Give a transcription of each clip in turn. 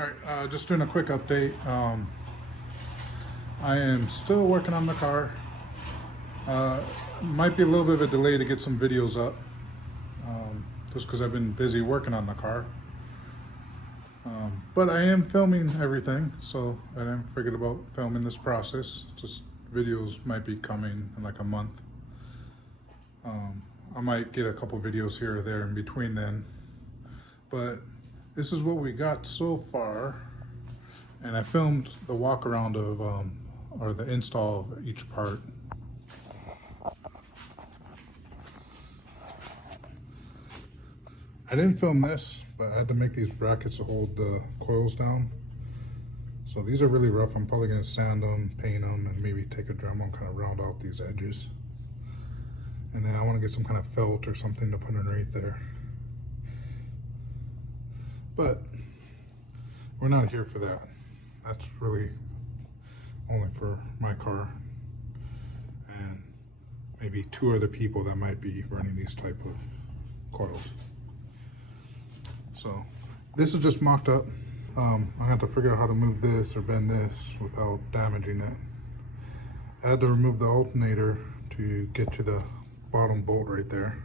Alright, just doing a quick update. I am still working on the car. Might be a little bit of a delay to get some videos up, just because I've been busy working on the car. But I am filming everything, so I didn't forget about filming this process. Just videos might be coming in like a month. I might get a couple videos here or there in between then. But this is what we got so far. And I filmed the walk around of, or the install of each part. I didn't film this, but I had to make these brackets to hold the coils down. So these are really rough. I'm probably gonna sand them, paint them, and maybe take a Dremel and kind of round out these edges. And then I want to get some kind of felt or something to put underneath there. But we're not here for that. That's really only for my car and maybe 2 other people that might be running these type of coils. So this is just mocked up. I have to figure out how to move this or bend this without damaging it. I had to remove the alternator to get to the bottom bolt right there.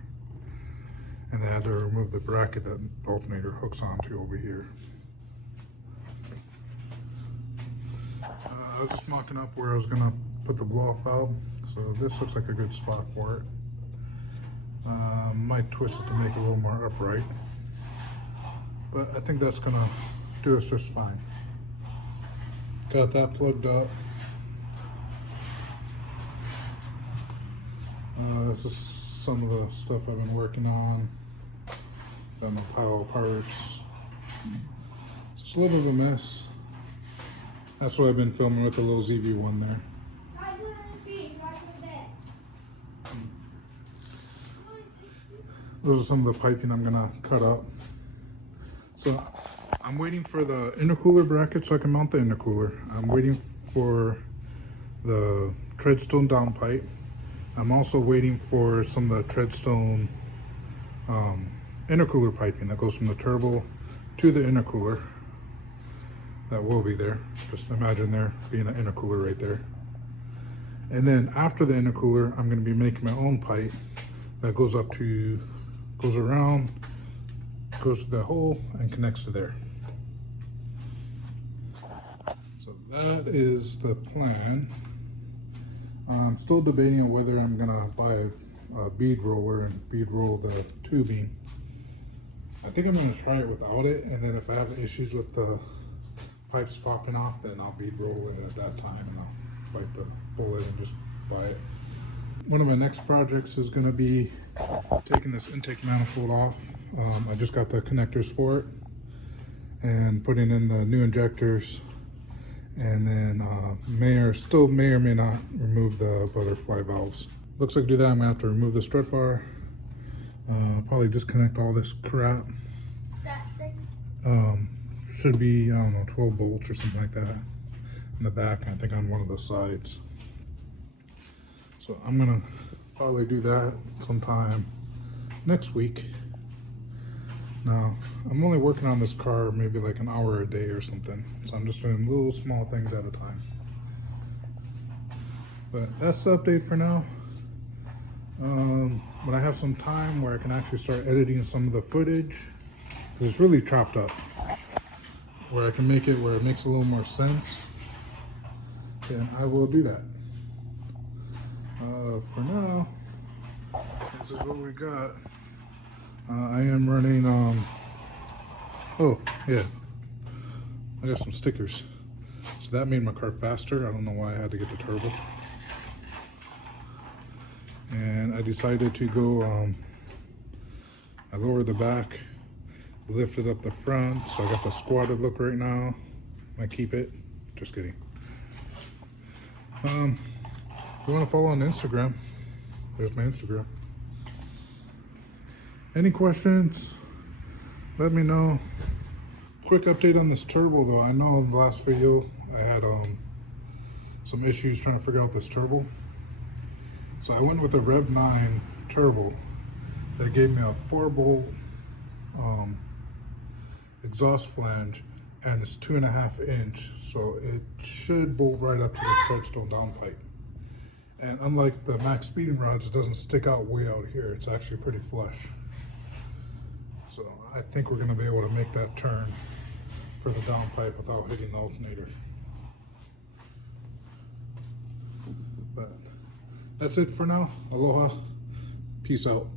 And then I had to remove the bracket that the alternator hooks onto over here. I was just mocking up where I was gonna put the blow-off valve. So this looks like a good spot for it. Might twist it to make it a little more upright. But I think that's gonna do us just fine. Got that plugged up. This is some of the stuff I've been working on. Got my pile of parts. It's a little bit of a mess. That's what I've been filming with the little ZV1 there. Those are some of the piping I'm gonna cut up. So I'm waiting for the intercooler bracket so I can mount the intercooler. I'm waiting for the treadstone down pipe. I'm also waiting for some of the treadstone intercooler piping that goes from the turbo to the intercooler. That will be there. Just imagine there being an intercooler right there. And then after the intercooler, I'm going to be making my own pipe that goes up to, goes around, goes to the hole and connects to there. So that is the plan. I'm still debating on whether I'm gonna buy a bead roller and bead roll the tubing. I think I'm gonna try it without it, and then if I have issues with the pipes popping off, then I'll bead roll it at that time and I'll bite the bullet and just buy it. One of my next projects is gonna be taking this intake manifold off. I just got the connectors for it and putting in the new injectors. And then may or may not remove the butterfly valves. Looks like to do that, I'm gonna have to remove the strut bar. Probably disconnect all this crap. Should be, I don't know, 12 bolts or something like that in the back, and I think on one of the sides. So I'm gonna probably do that sometime next week. Now, I'm only working on this car maybe like an hour a day or something. So I'm just doing little small things at a time. But that's the update for now. When I have some time where I can actually start editing some of the footage, because it's really chopped up, where I can make it where it makes a little more sense, then I will do that. For now, this is what we got. I am running, oh yeah, I got some stickers. So that made my car faster. I don't know why I had to get the turbo. And I decided to go, I lowered the back, lifted up the front, so I got the squatted look right now. Might keep it, just kidding. If you want to follow on Instagram, there's my Instagram. Any questions, let me know. Quick update on this turbo though. I know in the last video I had some issues trying to figure out this turbo. So I went with a Rev 9 turbo that gave me a 4-bolt exhaust flange and it's 2.5 inch, so it should bolt right up to the treadstone downpipe. And unlike the max speeding rods, it doesn't stick out way out here. It's actually pretty flush. So I think we're going to be able to make that turn for the downpipe without hitting the alternator. But that's it for now. Aloha. Peace out.